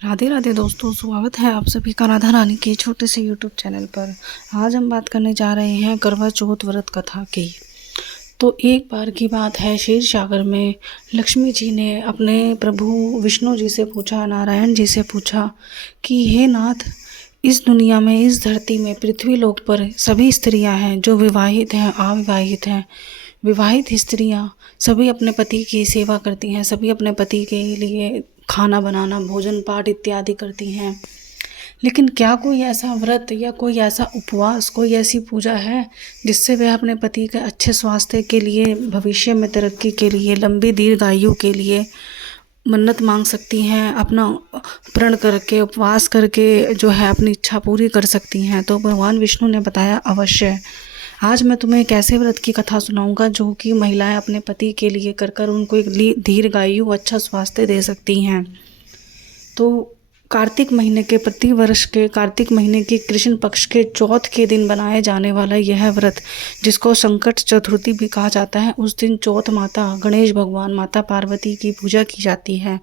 राधे राधे दोस्तों, स्वागत है आप सभी का राधा रानी के छोटे से यूट्यूब चैनल पर। आज हम बात करने जा रहे हैं करवा चौथ व्रत कथा की। तो एक बार की बात है, क्षीर सागर में लक्ष्मी जी ने अपने प्रभु विष्णु जी से पूछा, नारायण जी से पूछा कि हे नाथ, इस दुनिया में, इस धरती में, पृथ्वी लोक पर सभी स्त्रियां हैं जो विवाहित हैं, अविवाहित हैं। विवाहित स्त्रियां सभी अपने पति की सेवा करती हैं, सभी अपने पति के लिए खाना बनाना, भोजन पाठ इत्यादि करती हैं। लेकिन क्या कोई ऐसा व्रत या कोई ऐसा उपवास, कोई ऐसी पूजा है जिससे वह अपने पति के अच्छे स्वास्थ्य के लिए, भविष्य में तरक्की के लिए, लंबी दीर्घायु के लिए मन्नत मांग सकती हैं, अपना प्रण करके, उपवास करके जो है अपनी इच्छा पूरी कर सकती हैं? तो भगवान विष्णु ने बताया, अवश्य। आज मैं तुम्हें एक ऐसे व्रत की कथा सुनाऊंगा जो कि महिलाएं अपने पति के लिए कर कर उनको एक दीर्घायु, अच्छा स्वास्थ्य दे सकती हैं। तो कार्तिक महीने के, प्रतिवर्ष के कार्तिक महीने की कृष्ण पक्ष के चौथ के दिन बनाए जाने वाला यह व्रत, जिसको संकट चतुर्थी भी कहा जाता है, उस दिन चौथ माता गणेश भगवान, माता पार्वती की पूजा की जाती है।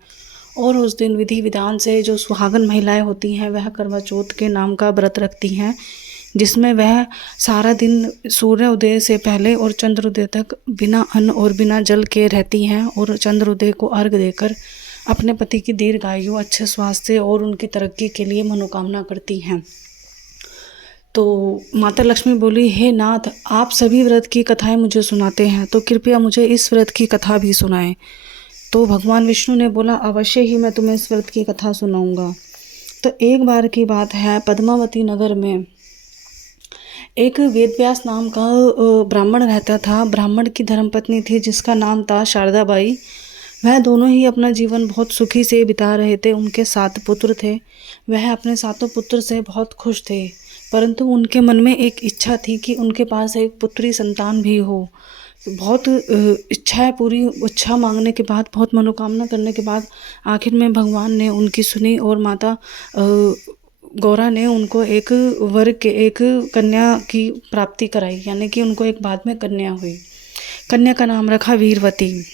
और उस दिन विधि विधान से जो सुहागन महिलाएं होती हैं वह करवा चौथ के नाम का व्रत रखती हैं, जिसमें वह सारा दिन सूर्योदय से पहले और चंद्रोदय तक बिना अन्न और बिना जल के रहती हैं और चंद्रोदय को अर्घ देकर अपने पति की दीर्घायु, अच्छे स्वास्थ्य और उनकी तरक्की के लिए मनोकामना करती हैं। तो माता लक्ष्मी बोली, हे नाथ, आप सभी व्रत की कथाएं मुझे सुनाते हैं, तो कृपया मुझे इस व्रत की कथा भी सुनाएं। तो भगवान विष्णु ने बोला, अवश्य ही मैं तुम्हें इस व्रत की कथा सुनाऊंगा। तो एक बार की बात है, पद्मावती नगर में एक वेदव्यास नाम का ब्राह्मण रहता था। ब्राह्मण की धर्मपत्नी थी जिसका नाम था शारदाबाई। वह दोनों ही अपना जीवन बहुत सुखी से बिता रहे थे। उनके 7 पुत्र थे। वह अपने 7 पुत्र से बहुत खुश थे, परंतु उनके मन में एक इच्छा थी कि उनके पास एक पुत्री संतान भी हो। बहुत इच्छाएं, पूरी इच्छा मांगने के बाद, बहुत मनोकामना करने के बाद आखिर में भगवान ने उनकी सुनी और माता गौरा ने उनको एक वर के, एक कन्या की प्राप्ति कराई, यानी कि उनको एक बाद में कन्या हुई। कन्या का नाम रखा वीरवती।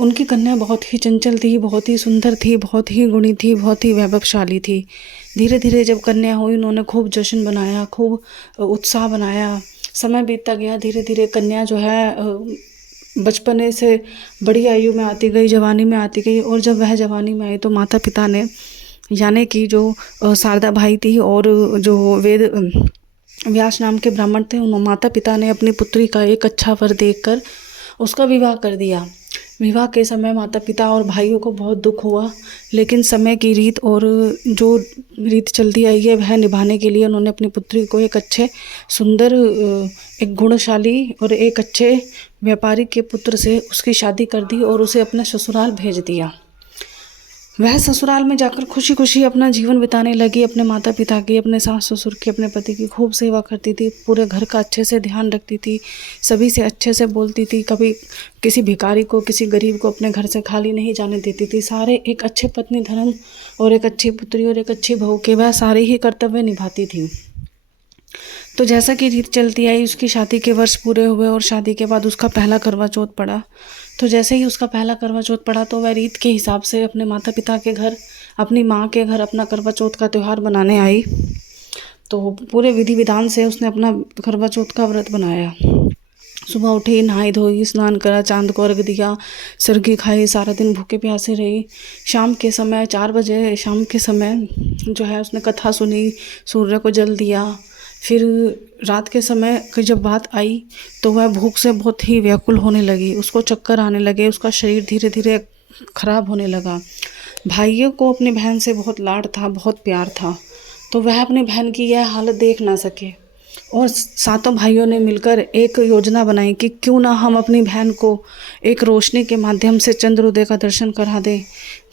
उनकी कन्या बहुत ही चंचल थी, बहुत ही सुंदर थी, बहुत ही गुणी थी, बहुत ही वैभवशाली थी। धीरे धीरे जब कन्या हुई, उन्होंने खूब जश्न बनाया, खूब उत्साह बनाया। समय बीतता गया, धीरे धीरे कन्या जो है बचपने से बड़ी आयु में आती गई, जवानी में आती गई। और जब वह जवानी में आई तो माता पिता ने, यानी कि जो शारदा भाई थी और जो वेद व्यास नाम के ब्राह्मण थे, उन माता पिता ने अपनी पुत्री का एक अच्छा वर देखकर उसका विवाह कर दिया। विवाह के समय माता पिता और भाइयों को बहुत दुख हुआ, लेकिन समय की रीत और जो रीत चलती आई है वह निभाने के लिए उन्होंने अपनी पुत्री को एक अच्छे, सुंदर, एक गुणशाली और एक अच्छे व्यापारी के पुत्र से उसकी शादी कर दी और उसे अपने ससुराल भेज दिया। वह ससुराल में जाकर खुशी खुशी अपना जीवन बिताने लगी। अपने माता पिता की, अपने सास ससुर की, अपने पति की खूब सेवा करती थी। पूरे घर का अच्छे से ध्यान रखती थी, सभी से अच्छे से बोलती थी। कभी किसी भिखारी को, किसी गरीब को अपने घर से खाली नहीं जाने देती थी। सारे एक अच्छे पत्नी धर्म और एक अच्छी पुत्री और एक अच्छी बहू के वह सारे ही कर्तव्य निभाती थी। तो जैसा कि रीत चलती आई, उसकी शादी के वर्ष पूरे हुए और शादी के बाद उसका पहला करवा चौथ पड़ा। तो जैसे ही उसका पहला करवा चौथ पड़ा तो वह रीत के हिसाब से अपने माता पिता के घर, अपनी माँ के घर अपना करवा चौथ का त्यौहार मनाने आई। तो पूरे विधि विधान से उसने अपना करवा चौथ का व्रत बनाया। सुबह उठी, नहाई धोई, स्नान करा, चांद को अर्घ दिया, सरगी खाई, सारा दिन भूखे प्यासे रही। शाम के समय 4 बजे शाम के समय जो है उसने कथा सुनी, सूर्य को जल दिया। फिर रात के समय की जब बात आई तो वह भूख से बहुत ही व्याकुल होने लगी, उसको चक्कर आने लगे, उसका शरीर धीरे धीरे खराब होने लगा। भाइयों को अपनी बहन से बहुत लाड था, बहुत प्यार था, तो वह अपनी बहन की यह हालत देख ना सके और 7 भाइयों ने मिलकर एक योजना बनाई कि क्यों ना हम अपनी बहन को एक रोशनी के माध्यम से चंद्रोदय का दर्शन करा दें,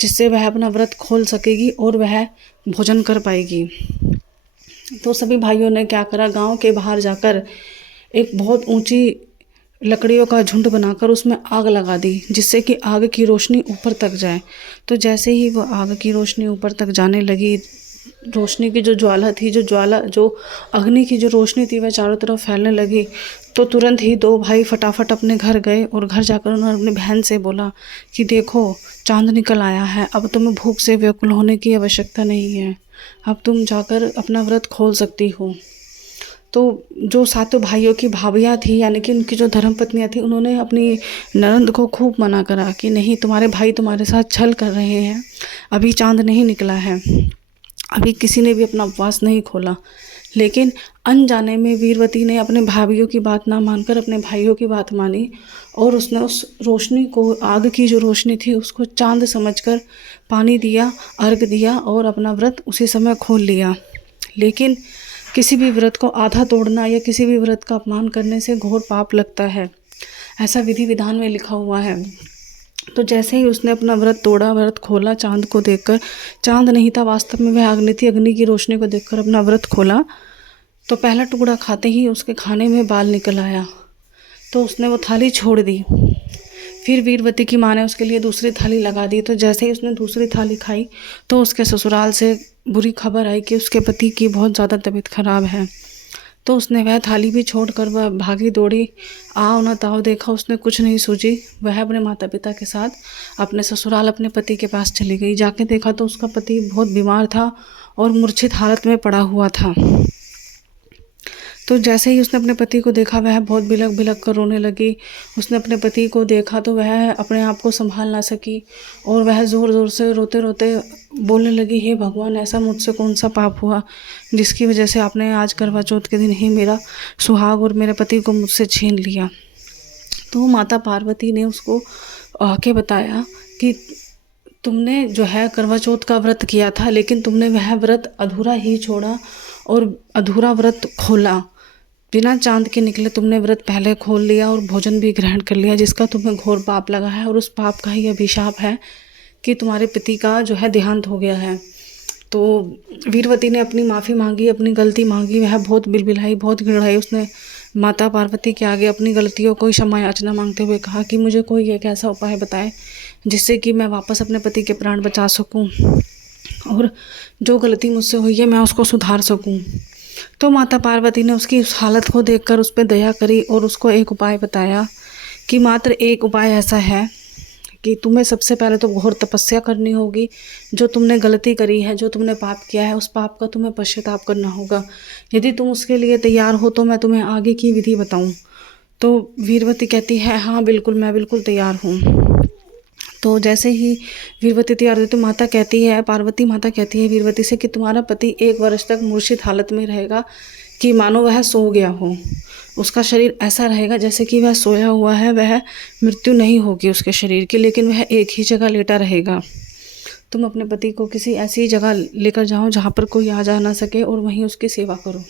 जिससे वह अपना व्रत खोल सकेगी और वह भोजन कर पाएगी। तो सभी भाइयों ने क्या करा, गांव के बाहर जाकर एक बहुत ऊंची लकड़ियों का झुंड बनाकर उसमें आग लगा दी, जिससे कि आग की रोशनी ऊपर तक जाए। तो जैसे ही वो आग की रोशनी ऊपर तक जाने लगी, रोशनी की जो ज्वाला थी, जो अग्नि की जो रोशनी थी वह चारों तरफ फैलने लगी। तो तुरंत ही दो भाई फटाफट अपने घर गए और घर जाकर उन्होंने अपनी बहन से बोला कि देखो चांद निकल आया है, अब तुम्हें भूख से व्याकुल होने की आवश्यकता नहीं है, अब तुम जाकर अपना व्रत खोल सकती हो। तो जो सातों भाइयों की भाभियाँ थी यानी कि उनकी जो धर्मपत्नियाँ थी, उन्होंने अपनी ननंद को खूब मना करा कि नहीं, तुम्हारे भाई तुम्हारे साथ छल कर रहे हैं, अभी चांद नहीं निकला है, अभी किसी ने भी अपना उपवास नहीं खोला। लेकिन अनजाने में वीरवती ने अपने भाभीियों की बात ना मानकर अपने भाइयों की बात मानी और उसने उस रोशनी को, आग की जो रोशनी थी, उसको चांद समझकर पानी दिया, अर्घ दिया और अपना व्रत उसी समय खोल लिया। लेकिन किसी भी व्रत को आधा तोड़ना या किसी भी व्रत का अपमान करने से घोर पाप लगता है, ऐसा विधि विधान में लिखा हुआ है। तो जैसे ही उसने अपना व्रत तोड़ा, व्रत खोला, चांद को देखकर, चांद नहीं था वास्तव में, वह अग्नि थी, अग्नि की रोशनी को देखकर अपना व्रत खोला, तो पहला टुकड़ा खाते ही उसके खाने में बाल निकल आया। तो उसने वो थाली छोड़ दी। फिर वीरवती की माँ ने उसके लिए दूसरी थाली लगा दी। तो जैसे ही उसने दूसरी थाली खाई तो उसके ससुराल से बुरी खबर आई कि उसके पति की बहुत ज़्यादा तबीयत खराब है। तो उसने वह थाली भी छोड़कर वह भागी दौड़ी, आओ न ताओ देखा, उसने कुछ नहीं सूझी, वह अपने माता पिता के साथ अपने ससुराल अपने पति के पास चली गई। जाके देखा तो उसका पति बहुत बीमार था और मूर्छित हालत में पड़ा हुआ था। तो जैसे ही उसने अपने पति को देखा, वह बहुत बिलख बिलख कर रोने लगी। उसने अपने पति को देखा तो वह अपने आप को संभाल ना सकी और वह ज़ोर ज़ोर से रोते रोते बोलने लगी, हे भगवान, ऐसा मुझसे कौन सा पाप हुआ जिसकी वजह से आपने आज करवा चौथ के दिन ही मेरा सुहाग और मेरे पति को मुझसे छीन लिया। तो माता पार्वती ने उसको आके बताया कि तुमने जो है करवा चौथ का व्रत किया था, लेकिन तुमने वह व्रत अधूरा ही छोड़ा और अधूरा व्रत खोला। बिना चांद के निकले तुमने व्रत पहले खोल लिया और भोजन भी ग्रहण कर लिया, जिसका तुम्हें घोर पाप लगा है और उस पाप का ही अभिशाप है कि तुम्हारे पति का जो है देहांत हो गया है। तो वीरवती ने अपनी माफ़ी मांगी, अपनी गलती मांगी, वह बहुत बिलबिलाई, बहुत गिड़ाई। उसने माता पार्वती के आगे अपनी गलतियों को क्षमा याचना मांगते हुए कहा कि मुझे कोई एक ऐसा उपाय बताए जिससे कि मैं वापस अपने पति के प्राण बचा सकूं और जो गलती मुझसे हुई है मैं उसको सुधार सकूं। तो माता पार्वती ने उसकी उस हालत को देखकर उस पर दया करी और उसको एक उपाय बताया कि मात्र एक उपाय ऐसा है कि तुम्हें सबसे पहले तो घोर तपस्या करनी होगी। जो तुमने गलती करी है, जो तुमने पाप किया है, उस पाप का तुम्हें पश्चाताप करना होगा। यदि तुम उसके लिए तैयार हो तो मैं तुम्हें आगे की विधि बताऊं। तो वीरवती कहती है, हाँ बिल्कुल, मैं बिल्कुल तैयार हूँ। तो जैसे ही वीरवती तैयार हुई तो माता कहती है, पार्वती माता कहती है वीरवती से कि तुम्हारा पति 1 वर्ष तक मूर्छित हालत में रहेगा कि मानो वह सो गया हो। उसका शरीर ऐसा रहेगा जैसे कि वह सोया हुआ है, वह मृत्यु नहीं होगी उसके शरीर की, लेकिन वह एक ही जगह लेटा रहेगा। तुम अपने पति को किसी ऐसी जगह लेकर जाओ जहाँ पर कोई आ जा ना सके और वहीं उसकी सेवा करो।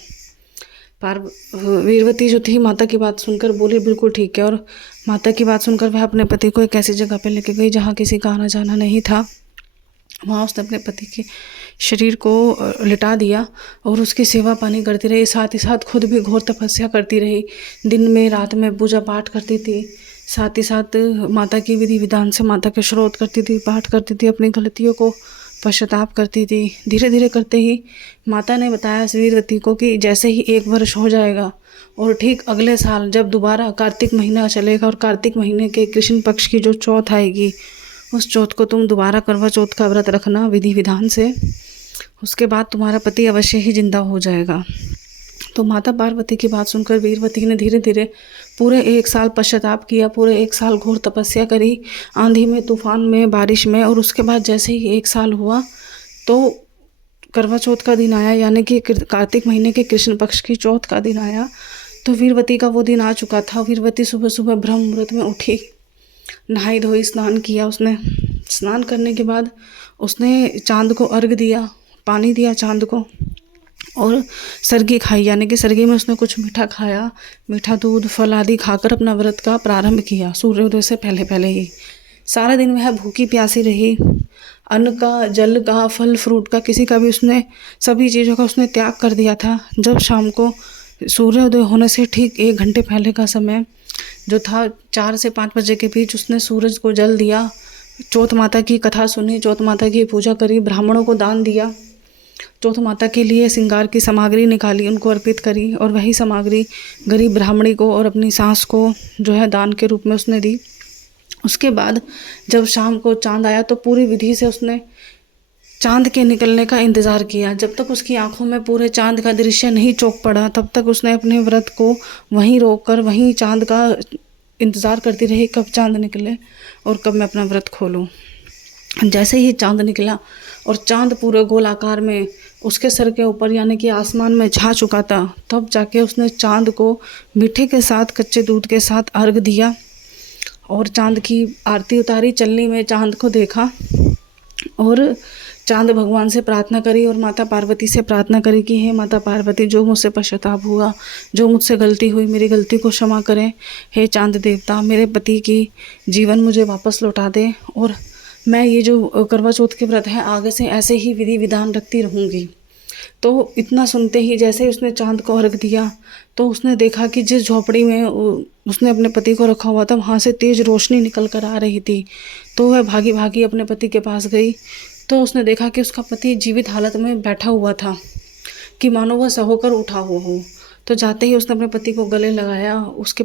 वीरवती जो थी माता की बात सुनकर बोली, बिल्कुल ठीक है। और माता की बात सुनकर वह अपने पति को एक ऐसी जगह पर लेके गई जहाँ किसी का आना जाना नहीं था। वहाँ उसने अपने पति के शरीर को लिटा दिया और उसकी सेवा पानी करती रही, साथ ही साथ खुद भी घोर तपस्या करती रही। दिन में रात में पूजा पाठ करती थी, साथ ही साथ माता की विधि विधान से माता के श्रोत करती थी, पाठ करती थी, अपनी गलतियों को पश्चाताप करती थी। धीरे धीरे करते ही माता ने बताया वीरवती को कि जैसे ही 1 वर्ष हो जाएगा और ठीक अगले साल जब दोबारा कार्तिक महीना चलेगा और कार्तिक महीने के कृष्ण पक्ष की जो चौथ आएगी, उस चौथ को तुम दोबारा करवा चौथ का व्रत रखना विधि विधान से। उसके बाद तुम्हारा पति अवश्य ही जिंदा हो जाएगा। तो माता पार्वती की बात सुनकर वीरवती ने धीरे धीरे पूरे 1 साल पश्चाताप किया, पूरे 1 साल घोर तपस्या करी, आंधी में, तूफान में, बारिश में। और उसके बाद जैसे ही 1 साल हुआ तो करवा चौथ का दिन आया, यानी कि कार्तिक महीने के कृष्ण पक्ष की चौथ का दिन आया। तो वीरवती का वो दिन आ चुका था। वीरवती सुबह सुबह ब्रह्म मुहूर्त में उठी, नहाई धोई, स्नान किया। उसने स्नान करने के बाद उसने चांद को अर्घ दिया, पानी दिया चांद को और सरगी खाई, यानी कि सरगी में उसने कुछ मीठा खाया, मीठा दूध फल आदि खाकर अपना व्रत का प्रारंभ किया सूर्योदय से पहले पहले ही। सारा दिन वह भूखी प्यासी रही, अन्न का, जल का, फल फ्रूट का, किसी का भी उसने, सभी चीज़ों का उसने त्याग कर दिया था। जब शाम को सूर्योदय होने से ठीक 1 घंटे पहले का समय जो था, 4 से 5 बजे के बीच, उसने सूरज को जल दिया, चौथ माता की कथा सुनी, चौथ माता की पूजा करी, ब्राह्मणों को दान दिया चौथ माता के लिए श्रृंगार की सामग्री निकाली, उनको अर्पित करी और वही सामग्री गरीब ब्राह्मणी को और अपनी सास को जो है दान के रूप में उसने दी। उसके बाद जब शाम को चाँद आया तो पूरी विधि से उसने चाँद के निकलने का इंतज़ार किया। जब तक उसकी आंखों में पूरे चाँद का दृश्य नहीं चौंक पड़ा तब तक उसने अपने व्रत को वहीं रोक कर वहीं चाँद का इंतज़ार करती रही, कब चाँद निकले और कब मैं अपना व्रत खोलूँ। जैसे ही चाँद निकला और चाँद पूरे गोल आकार में उसके सर के ऊपर यानी कि आसमान में छा चुका था, तब जाके उसने चाँद को मीठे के साथ कच्चे दूध के साथ अर्घ दिया और चाँद की आरती उतारी। चलनी में चाँद को देखा और चाँद भगवान से प्रार्थना करी और माता पार्वती से प्रार्थना करी कि हे माता पार्वती, जो मुझसे पश्चाताप हुआ, जो मुझसे गलती हुई, मेरी गलती को क्षमा करें। हे चाँद देवता, मेरे पति की जीवन मुझे वापस लौटा दे और मैं ये जो करवा चौथ के व्रत है आगे से ऐसे ही विधि विधान रखती रहूँगी। तो इतना सुनते ही जैसे ही उसने चाँद को अर्घ दिया तो उसने देखा कि जिस झोपड़ी में उसने अपने पति को रखा हुआ था वहाँ से तेज़ रोशनी निकल कर आ रही थी। तो वह भागी भागी अपने पति के पास गई तो उसने देखा कि उसका पति जीवित हालत में बैठा हुआ था कि मानो वह सो होकर उठा हुआ हो। तो जाते ही उसने अपने पति को गले लगाया,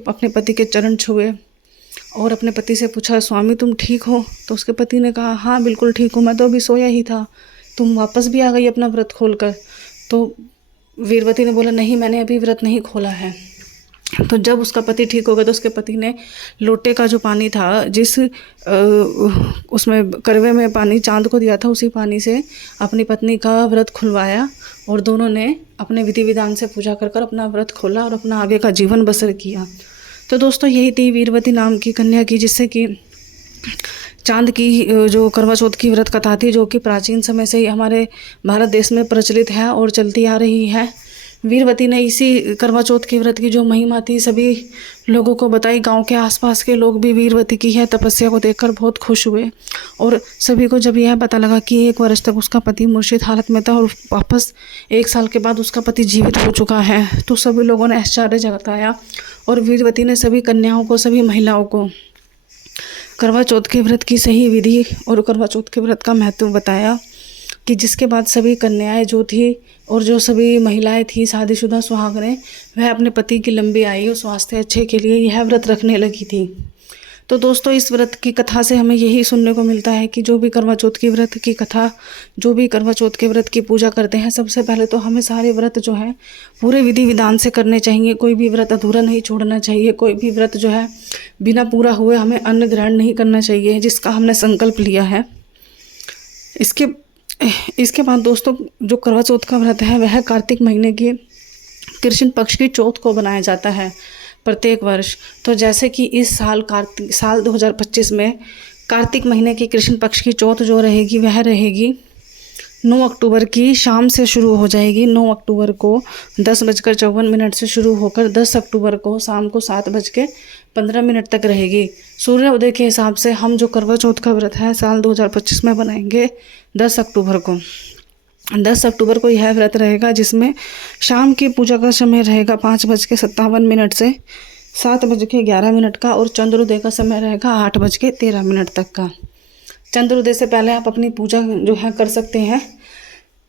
अपने पति के चरण छुए और अपने पति से पूछा, स्वामी तुम ठीक हो? तो उसके पति ने कहा, हाँ बिल्कुल ठीक हूँ, मैं तो अभी सोया ही था, तुम वापस भी आ गई अपना व्रत खोल कर। तो वीरवती ने बोला, नहीं मैंने अभी व्रत नहीं खोला है। तो जब उसका पति ठीक हो गया तो उसके पति ने लोटे का जो पानी था, जिस उसमें करवे में पानी चाँद को दिया था, उसी पानी से अपनी पत्नी का व्रत खुलवाया और दोनों ने अपने विधि विधान से पूजा कर कर अपना व्रत खोला और अपना आगे का जीवन बसर किया। तो दोस्तों यही थी वीरवती नाम की कन्या की, जिससे कि चाँद की जो करवा चौथ की व्रत कथा थी, जो कि प्राचीन समय से ही हमारे भारत देश में प्रचलित है और चलती आ रही है। वीरवती ने इसी करवा चौथ के व्रत की जो महिमा थी सभी लोगों को बताई। गांव के आसपास के लोग भी वीरवती की है तपस्या को देखकर बहुत खुश हुए और सभी को जब यह पता लगा कि 1 वर्ष तक उसका पति मूर्छित हालत में था और वापस 1 साल के बाद उसका पति जीवित हो चुका है, तो सभी लोगों ने आश्चर्य जताया और वीरवती ने सभी कन्याओं को, सभी महिलाओं को करवा चौथ के व्रत की सही विधि और करवा चौथ के व्रत का महत्व बताया कि जिसके बाद सभी कन्याएं जो थी और जो सभी महिलाएं थी शादीशुदा सुहागनें, वह अपने पति की लंबी आयु और स्वास्थ्य अच्छे के लिए यह व्रत रखने लगी थी। तो दोस्तों इस व्रत की कथा से हमें यही सुनने को मिलता है कि जो भी करवा चौथ की व्रत की कथा, जो भी करवा चौथ के व्रत की पूजा करते हैं, सबसे पहले तो हमें सारे व्रत जो है पूरे विधि विधान से करने चाहिए। कोई भी व्रत अधूरा नहीं छोड़ना चाहिए। कोई भी व्रत जो है बिना पूरा हुए हमें अन्न ग्रहण नहीं करना चाहिए, जिसका हमने संकल्प लिया है। इसके बाद दोस्तों जो करवा चौथ का व्रत है वह कार्तिक महीने की कृष्ण पक्ष की चौथ को बनाया जाता है प्रत्येक वर्ष। तो जैसे कि इस साल 2025 में कार्तिक महीने की कृष्ण पक्ष की चौथ जो रहेगी वह रहेगी 9 अक्टूबर की शाम से शुरू हो जाएगी। 9 अक्टूबर को 10:54 से शुरू होकर 10 अक्टूबर को शाम को 7:15 तक रहेगी। सूर्य उदय के हिसाब से हम जो करवा चौथ का व्रत है साल 2025 में बनाएंगे 10 अक्टूबर को। 10 अक्टूबर को यह व्रत रहेगा, जिसमें शाम की पूजा का समय रहेगा 5:57 से 7:11 का और चंद्रोदय का समय रहेगा 8:13 तक का। चंद्रोदय से पहले आप अपनी पूजा जो है कर सकते हैं।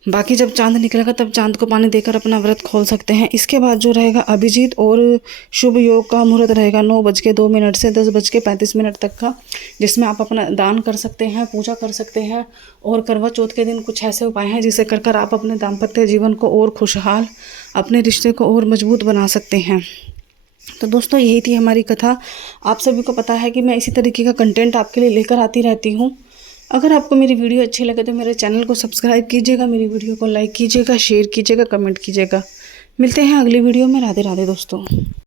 बाकी जब चाँद निकलेगा तब चाँद को पानी देकर अपना व्रत खोल सकते हैं। इसके बाद जो रहेगा अभिजीत और शुभ योग का मुहूर्त रहेगा 9:02 से 10:35 तक का, जिसमें आप अपना दान कर सकते हैं, पूजा कर सकते हैं। और करवा चौथ के दिन कुछ ऐसे उपाय हैं जिसे कर आप अपने दाम्पत्य जीवन को और खुशहाल, अपने रिश्ते को और मजबूत बना सकते हैं। तो दोस्तों यही थी हमारी कथा। आप सभी को पता है कि मैं इसी तरीके का कंटेंट आपके लिए लेकर आती रहती हूँ। अगर आपको मेरी वीडियो अच्छी लगे तो मेरे चैनल को सब्सक्राइब कीजिएगा, मेरी वीडियो को लाइक कीजिएगा, शेयर कीजिएगा, कमेंट कीजिएगा। मिलते हैं अगली वीडियो में। राधे राधे दोस्तों।